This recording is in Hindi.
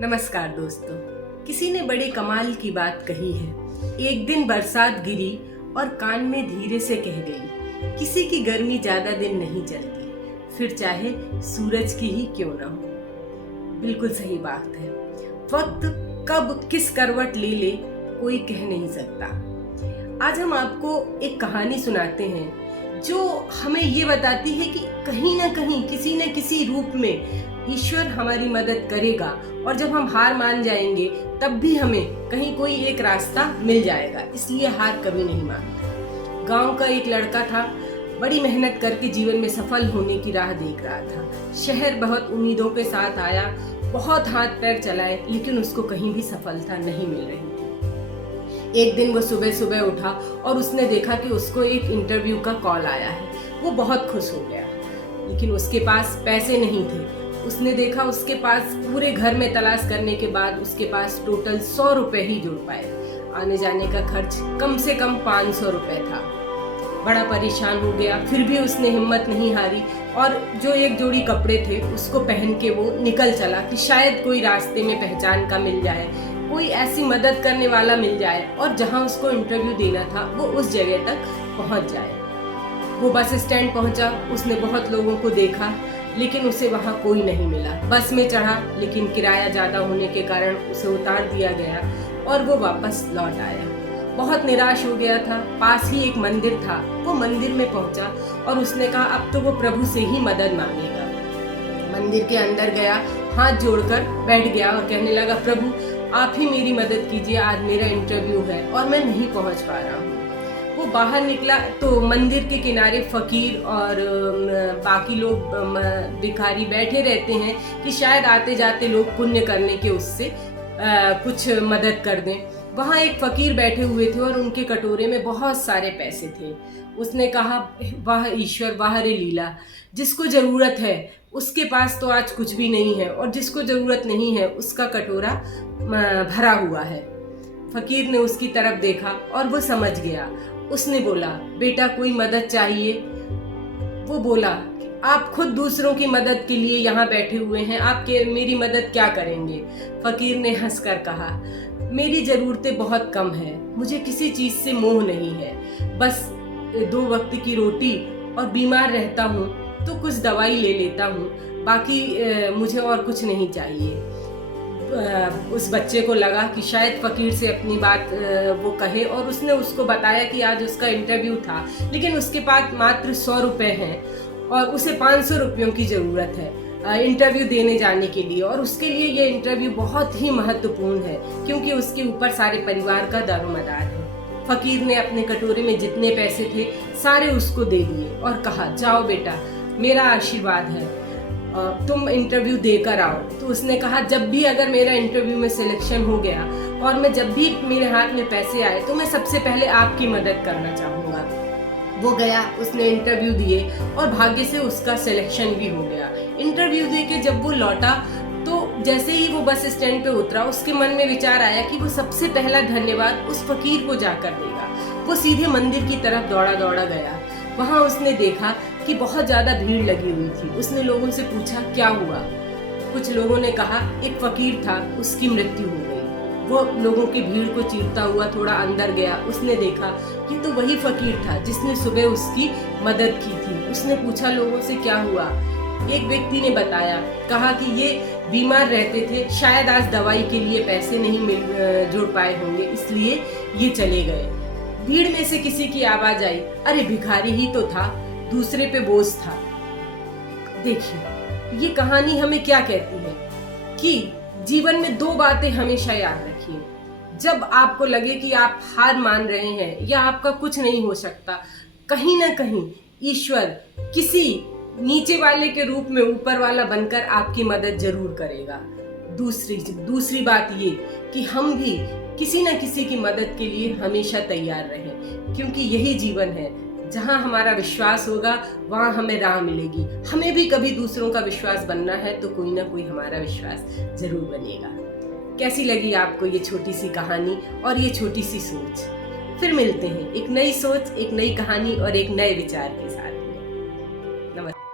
नमस्कार दोस्तों। किसी ने बड़े कमाल की बात कही है। एक दिन बरसात गिरी और कान में धीरे से कह गई, किसी की गर्मी ज्यादा दिन नहीं चलती, फिर चाहे सूरज की ही क्यों ना हो। बिल्कुल सही बात है। वक्त कब किस करवट ले ले कोई कह नहीं सकता। आज हम आपको एक कहानी सुनाते हैं जो हमें ये बताती है कि कहीं ना कहीं किसी न किसी रूप में ईश्वर हमारी मदद करेगा और जब हम हार मान जाएंगे तब भी हमें कहीं कोई एक रास्ता मिल जाएगा। इसलिए हार कभी नहीं मानते। गांव का एक लड़का था, बड़ी मेहनत करके जीवन में सफल होने की राह देख रहा था। शहर बहुत उम्मीदों के साथ आया, बहुत हाथ पैर चलाए, लेकिन उसको कहीं भी सफलता नहीं मिल रही थी। एक दिन वो सुबह सुबह उठा और उसने देखा कि उसको एक इंटरव्यू का कॉल आया है। वो बहुत खुश हो गया, लेकिन उसके पास पैसे नहीं थे। उसने देखा उसके पास पूरे घर में तलाश करने के बाद उसके पास टोटल 100 रुपए ही जुड़ पाए। आने जाने का खर्च कम से कम 500 रुपए था। बड़ा परेशान हो गया, फिर भी उसने हिम्मत नहीं हारी और जो एक जोड़ी कपड़े थे उसको पहन के वो निकल चला कि शायद कोई रास्ते में पहचान का मिल जाए, कोई ऐसी मदद करने वाला मिल जाए और जहां उसको इंटरव्यू देना था वो उस जगह तक पहुंच जाए। वो बस स्टैंड पहुंचा, उसने बहुत लोगों को देखा, लेकिन उसे वहां कोई नहीं मिला। बस में चढ़ा, लेकिन किराया ज्यादा होने के कारण उसे उतार दिया गया और वो वापस लौट आया। बहुत निराश हो गया था। पास ही एक मंदिर था, वो मंदिर में पहुंचा और उसने कहा अब तो वो प्रभु से ही मदद मांगेगा। मंदिर के अंदर गया, हाथ जोड़कर बैठ गया और कहने लगा, प्रभु आप ही मेरी मदद कीजिए, आज मेरा इंटरव्यू है और मैं नहीं पहुंच पा रहा हूँ। वो बाहर निकला तो मंदिर के किनारे फकीर और बाकी लोग भिखारी बैठे रहते हैं कि शायद आते जाते लोग पुण्य करने के उससे कुछ मदद कर दें। वहाँ एक फकीर बैठे हुए थे और उनके कटोरे में बहुत सारे पैसे थे। उसने कहा, वाह ईश्वर, वाह रे लीला, जिसको जरूरत है उसके पास तो आज कुछ भी नहीं है और जिसको जरूरत नहीं है उसका कटोरा भरा हुआ है। फकीर ने उसकी तरफ देखा और वो समझ गया। उसने बोला, बेटा कोई मदद चाहिए? वो बोला, आप खुद दूसरों की मदद के लिए यहाँ बैठे हुए हैं, आप मेरी मदद क्या करेंगे? फकीर ने हंसकर कहा, मेरी जरूरतें बहुत कम है, मुझे किसी चीज से मोह नहीं है, बस 2 वक्त की रोटी और बीमार रहता हूँ तो कुछ दवाई ले लेता हूँ, बाकी मुझे और कुछ नहीं चाहिए। उस बच्चे को लगा कि शायद फकीर से अपनी बात वो कहे और उसने उसको बताया कि आज उसका इंटरव्यू था, लेकिन उसके पास मात्र 100 रुपए हैं और उसे 500 रुपयों की ज़रूरत है इंटरव्यू देने जाने के लिए। और उसके लिए ये इंटरव्यू बहुत ही महत्वपूर्ण है क्योंकि उसके ऊपर सारे परिवार का दारोमदार है। फकीर ने अपने कटोरे में जितने पैसे थे सारे उसको दे दिए और कहा, जाओ बेटा, मेरा आशीर्वाद है, तुम इंटरव्यू देकर आओ। तो उसने कहा, जब भी अगर मेरा इंटरव्यू में सिलेक्शन हो गया और मैं जब भी मेरे हाथ में पैसे आए तो मैं सबसे पहले आपकी मदद करना चाहूँगा। वो गया, उसने इंटरव्यू दिए और भाग्य से उसका सिलेक्शन भी हो गया। इंटरव्यू दे के जब वो लौटा तो जैसे ही वो बस स्टैंड पे उतरा उसके मन में विचार आया कि वो सबसे पहला धन्यवाद उस फकीर को जाकर देगा। वो सीधे मंदिर की तरफ दौड़ा दौड़ा गया। वहाँ उसने देखा कि बहुत ज्यादा भीड़ लगी हुई थी। उसने लोगों से पूछा, क्या हुआ? कुछ लोगों ने कहा, एक फकीर था, उसकी मृत्यु हो गई। वो लोगों की भीड़ को चीरता हुआ थोड़ा अंदर गया। उसने देखा कि तो वही फकीर था जिसने सुबह उसकी मदद की थी। उसने पूछा लोगों से, क्या हुआ? एक व्यक्ति ने बताया, कहा कि ये बीमार रहते थे, शायद आज दवाई के लिए पैसे नहीं जुड़ पाए होंगे, इसलिए ये चले गए। भीड़ में से किसी की आवाज आई, अरे भिखारी ही तो था, दूसरे पे बोझ था। देखिए ये कहानी हमें क्या कहती है कि जीवन में 2 बातें हमेशा याद रखिए। जब आपको लगे कि आप हार मान रहे हैं या आपका कुछ नहीं हो सकता, कहीं ना कहीं ईश्वर किसी नीचे वाले के रूप में ऊपर वाला बनकर आपकी मदद जरूर करेगा। दूसरी बात ये कि हम भी किसी न किसी की मदद के लिए हमेशा तैयार रहें, क्योंकि यही जीवन है। जहाँ हमारा विश्वास होगा वहाँ हमें राह मिलेगी। हमें भी कभी दूसरों का विश्वास बनना है तो कोई ना कोई हमारा विश्वास जरूर बनेगा। कैसी लगी आपको ये छोटी सी कहानी और ये छोटी सी सोच? फिर मिलते हैं एक नई सोच, एक नई कहानी और एक नए विचार के साथ में। नमस्कार।